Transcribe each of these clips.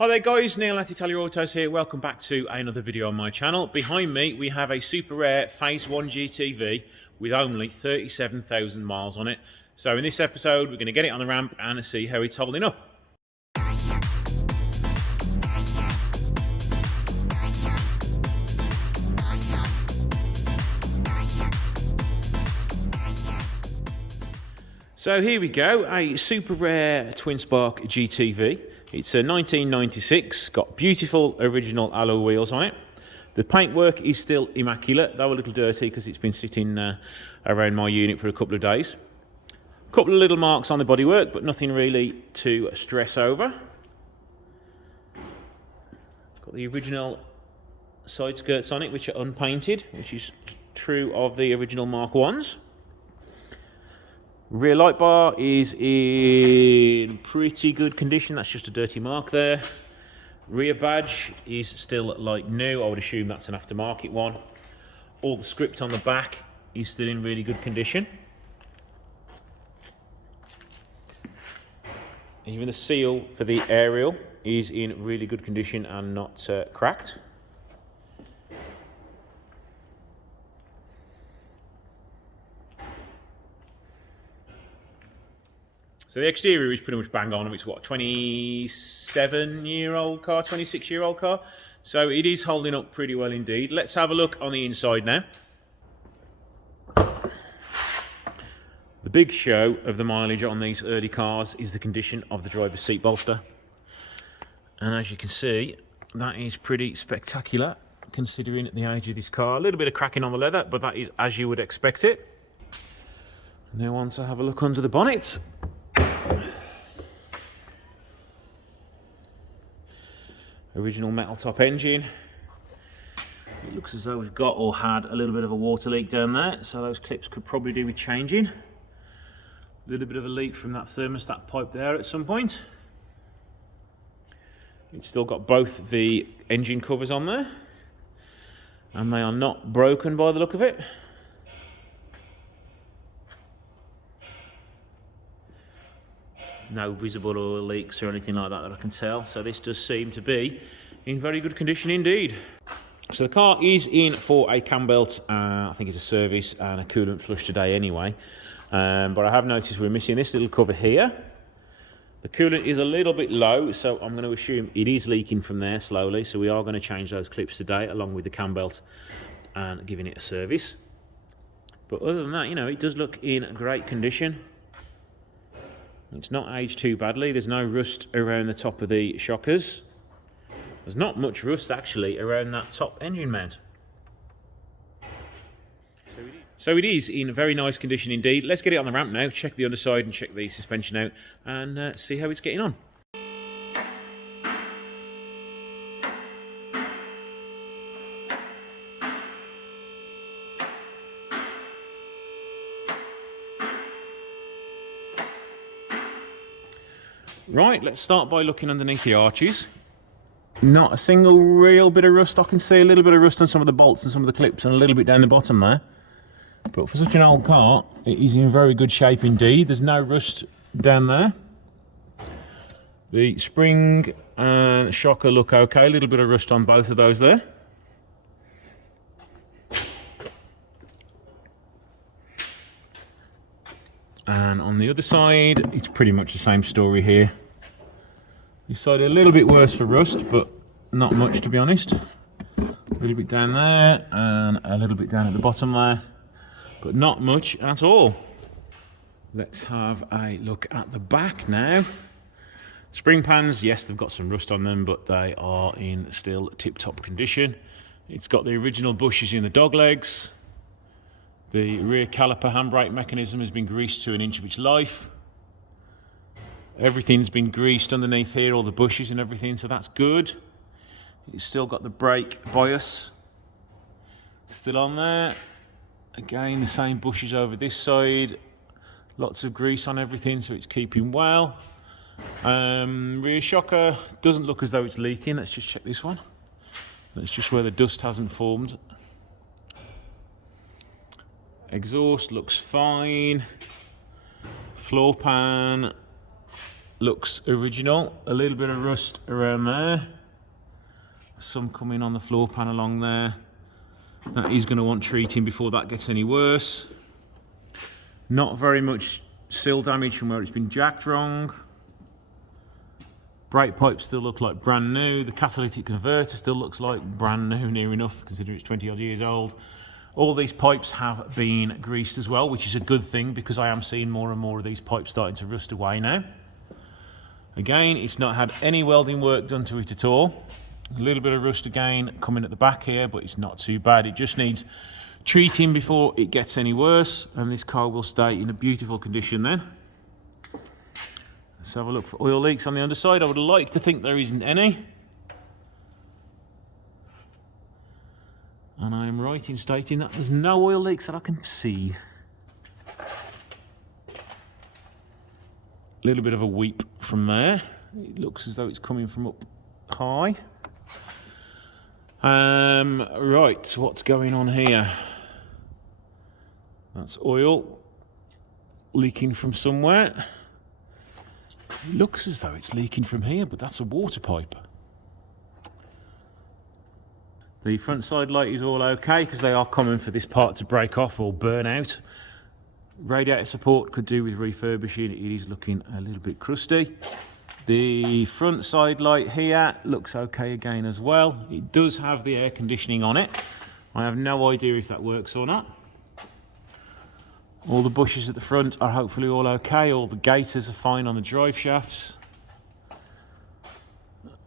Hi there guys, Neil at Italia Autos here. Welcome back to another video on my channel. Behind me we have a super rare Phase 1 GTV with only 37,000 miles on it. So in this episode we're going to get it on the ramp and see how it's holding up. So here we go, a super rare twin spark GTV. It's a 1996, got beautiful original alloy wheels on it. The paintwork is still immaculate, though a little dirty because it's been sitting around my unit for a couple of days. A couple of little marks on the bodywork, but nothing really to stress over. Got the original side skirts on it, which are unpainted, which is true of the original Mark 1s. Rear light bar is in pretty good condition. That's just a dirty mark there. Rear badge is still like new. I would assume that's an aftermarket one. All the script on the back is still in really good condition. Even the seal for the aerial is in really good condition and not cracked. So the exterior is pretty much bang on. It's what, 27-year-old car, 26-year-old car. So it is holding up pretty well indeed. Let's have a look on the inside now. The big show of the mileage on these early cars is the condition of the driver's seat bolster. And as you can see, that is pretty spectacular considering the age of this car. A little bit of cracking on the leather, but that is as you would expect it. Now on to have a look under the bonnet. Original metal top engine. It looks as though we've got or had a little bit of a water leak down there, so those clips could probably do with changing. A little bit of a leak from that thermostat pipe there at some point. It's still got both the engine covers on there, and they are not broken by the look of it. No visible oil leaks or anything like that that I can tell, so this does seem to be in very good condition indeed. So the car is in for a cam belt, I think it's a service and a coolant flush today anyway, but I have noticed we're missing this little cover here. The coolant is a little bit low, so I'm going to assume it is leaking from there slowly, so we are going to change those clips today along with the cam belt and giving it a service. But other than that, you know, it does look in great condition. It's not aged too badly. There's no rust around the top of the shockers. There's not much rust actually around that top engine mount. So it is in very nice condition indeed. Let's get it on the ramp now, check the underside and check the suspension out and see how it's getting on. Right, let's start by looking underneath the arches. Not a single real bit of rust. I can see a little bit of rust on some of the bolts and some of the clips and a little bit down the bottom there. But for such an old car, it is in very good shape indeed. There's no rust down there. The spring and shocker look okay. A little bit of rust on both of those there. And on the other side, it's pretty much the same story here. This side a little bit worse for rust, but not much to be honest. A little bit down there and a little bit down at the bottom there, but not much at all. Let's have a look at the back now. Spring pans, yes, they've got some rust on them, but they are in still tip-top condition. It's got the original bushes in the dog legs. The rear caliper handbrake mechanism has been greased to an inch of its life. Everything's been greased underneath here, all the bushes and everything, so that's good. It's still got the brake bias still on there. Again, the same bushes over this side. Lots of grease on everything, so it's keeping well. Rear shocker doesn't look as though it's leaking. Let's just check this one. That's just where the dust hasn't formed. Exhaust looks fine. Floor pan looks original. A little bit of rust around there. Some coming on the floor pan along there. That is going to want treating before that gets any worse. Not very much sill damage from where it's been jacked wrong. Brake pipes still look like brand new. The catalytic converter still looks like brand new, near enough, considering it's 20 odd years old. All these pipes have been greased as well, which is a good thing because I am seeing more and more of these pipes starting to rust away now. Again, it's not had any welding work done to it at all. A little bit of rust again coming at the back here, but it's not too bad. It just needs treating before it gets any worse, and this car will stay in a beautiful condition then. Let's have a look for oil leaks on the underside. I would like to think there isn't any. And I am right in stating that there's no oil leaks that I can see. A little bit of a weep from there. It looks as though it's coming from up high. Right, what's going on here? That's oil leaking from somewhere. It looks as though it's leaking from here, but that's a water pipe. The front side light is all okay because they are common for this part to break off or burn out. Radiator support could do with refurbishing. It is looking a little bit crusty. The front side light here looks okay again as well. It does have the air conditioning on it. I have no idea if that works or not. All the bushes at the front are hopefully all okay. All the gaiters are fine on the drive shafts.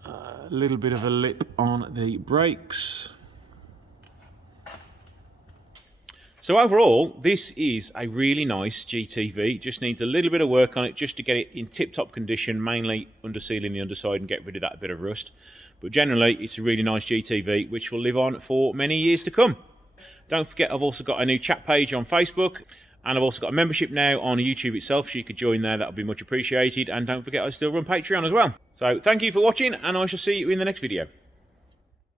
A little bit of a lip on the brakes. So overall, this is a really nice GTV. Just needs a little bit of work on it just to get it in tip-top condition, mainly under sealing the underside and get rid of that bit of rust. But generally, it's a really nice GTV, which will live on for many years to come. Don't forget, I've also got a new chat page on Facebook, and I've also got a membership now on YouTube itself, so you could join there. That would be much appreciated. And don't forget, I still run Patreon as well. So thank you for watching, and I shall see you in the next video.